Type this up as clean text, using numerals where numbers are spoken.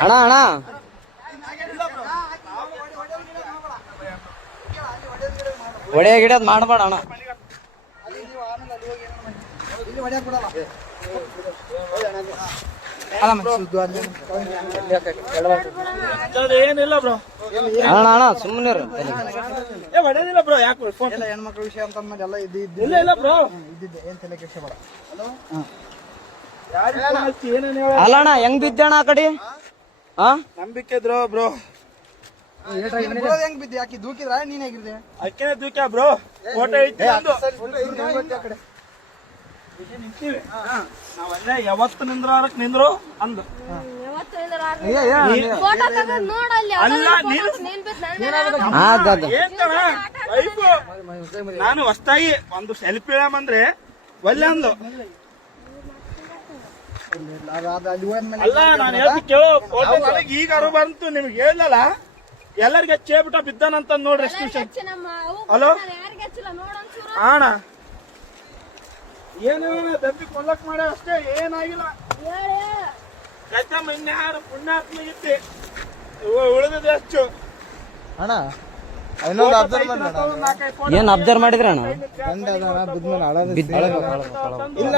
ಅಣ್ಣ ಅಣ್ಣ ಹೊಡೆಯ ಗಿಡದ್ ಮಾಡಬೇಡ ಅಣ್ಣ. ಏನಿಲ್ಲ ಬ್ರೋ, ಅಣ್ಣ ಅಣ್ಣ ಸುಮ್ಮನೆ ಹೊಡೆದಿಲ್ಲ ಬ್ರೋ. ಯಾಕೆ ಹೆಣ್ಮಕ್ಳ ವಿಷಯ ಅಂತ ಎಲ್ಲ ಇಲ್ಲ ಇಲ್ಲ ಬ್ರೋ, ಇದ್ದಿದ್ದೆ ಏನ್ ತಲೆ ಕೆಡ್ಸ್ಕೊಬೇಡ. ಅಲ್ಲ ಅಣ್ಣ ಹೆಂಗ್ ಬಿದ್ದಣ್ಣ ಆ ಕಡೆ? ನಂಬಿಕೆ ಇದ್ರು ಬ್ರೋ. ಹೆಂಗ್ ಬಿದ್ದೆ? ಯಾಕೆ ದೂಕಿದ್ರ ನೀನ್ ಹೇಗಿರ್ದೆ? ಅಕ್ಕೇನೆ ದೂಕ್ಯ ಬ್ರೋ. ಫೋಟೋ ಐತಿ ನಿಂತೀವಿ ನಾವಲ್ಲೇ ಯಾವತ್ತು ನಿಂದ್ರಕ್ ನಿಂದ್ರು ಅಂದು. ಅಲ್ಲ ವೈಫು ನಾನು ಹೊಸ್ತಾಗಿ ಒಂದು ಸೆಲ್ಫಿ ಇಡಮಂದ್ರೆ ಒಲ್ಲೆ ಅಂದು. ಅಲ್ಲ ನಾನು ಹೇಳ್ತಿ ಕೇಳೋ, ಫೋಟೋ ಈಗ ಅರು ಬಂತು ನಿಮ್ಗೆ ಹೇಳಲ್ಲ. ಎಲ್ಲರಿಗೆ ಚೇಬಿಟ ಬಿದ್ದಾನಂತ ನೋಡ್ರಿ. ಹಲೋ ಅಣ್ಣ, ಏನು ದಬ್ಬಿ ಕೊಲ್ಲಕ್ ಮಾಡ ಅಷ್ಟೇ, ಏನಾಗಿಲ್ಲ. ಕಚ್ಚಮ್ಮ ಇನ್ಯಾರು ಪುಣ್ಯಾತ್ಮ ಇದ್ದೆ ಉಳಿದ ಹೆಚ್ಚು. ಅಣ್ಣ ಇನ್ನೊಂದು ಅಬ್ಸರ್ವ್ ಏನ್ ಅಬ್ಸರ್ವ್ ಮಾಡಿದ್ರ ಅಣ್ಣ? ಇಲ್ಲ